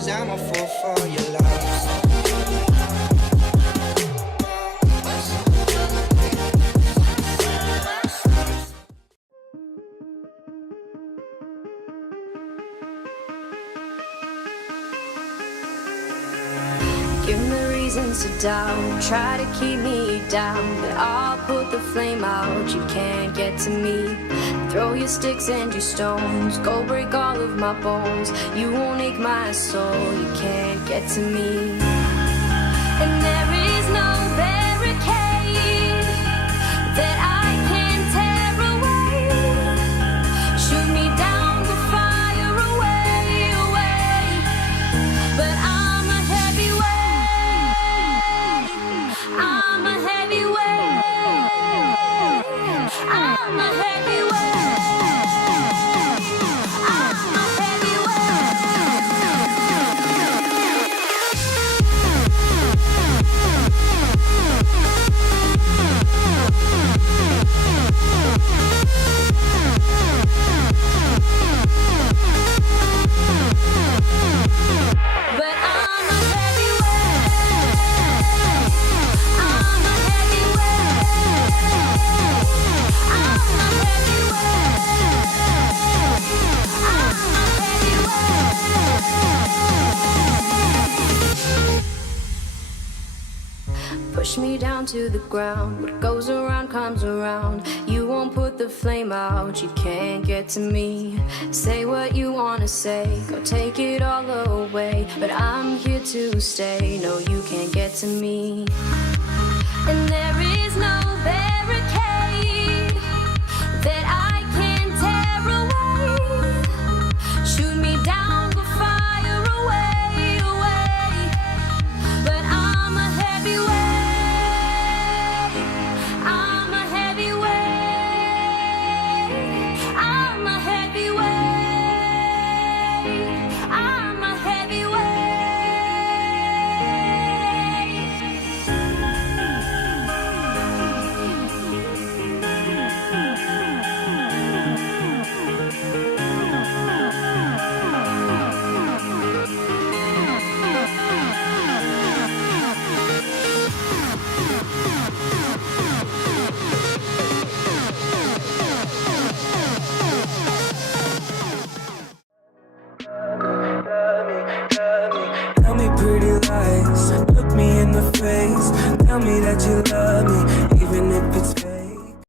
cause I'm a fool for your love. Give me reasons to doubt, try to keep me down, but I'll put the flame out, you can't get to me. Throw your sticks and your stones, go break all of my bones. You won't ache my soul, you can't get to me. And there is no barricade that I can tear away. Shoot me down, go fire away, away. But I'm a heavyweight, I'm a heavyweight, I'm a heavyweight. Push me down to the ground. What goes around comes around. You won't put the flame out, you can't get to me. Say what you wanna say, go take it all away, but I'm here to stay. No, you can't get to me. And there is no barricade that I can tear away. Shoot me down, go fire away, away. But I'm a heavyweight, I'm a heavyweight, I'm a heavyweight, I'm a heavyweight. Tell me pretty lies, look me in the face. Tell me that you love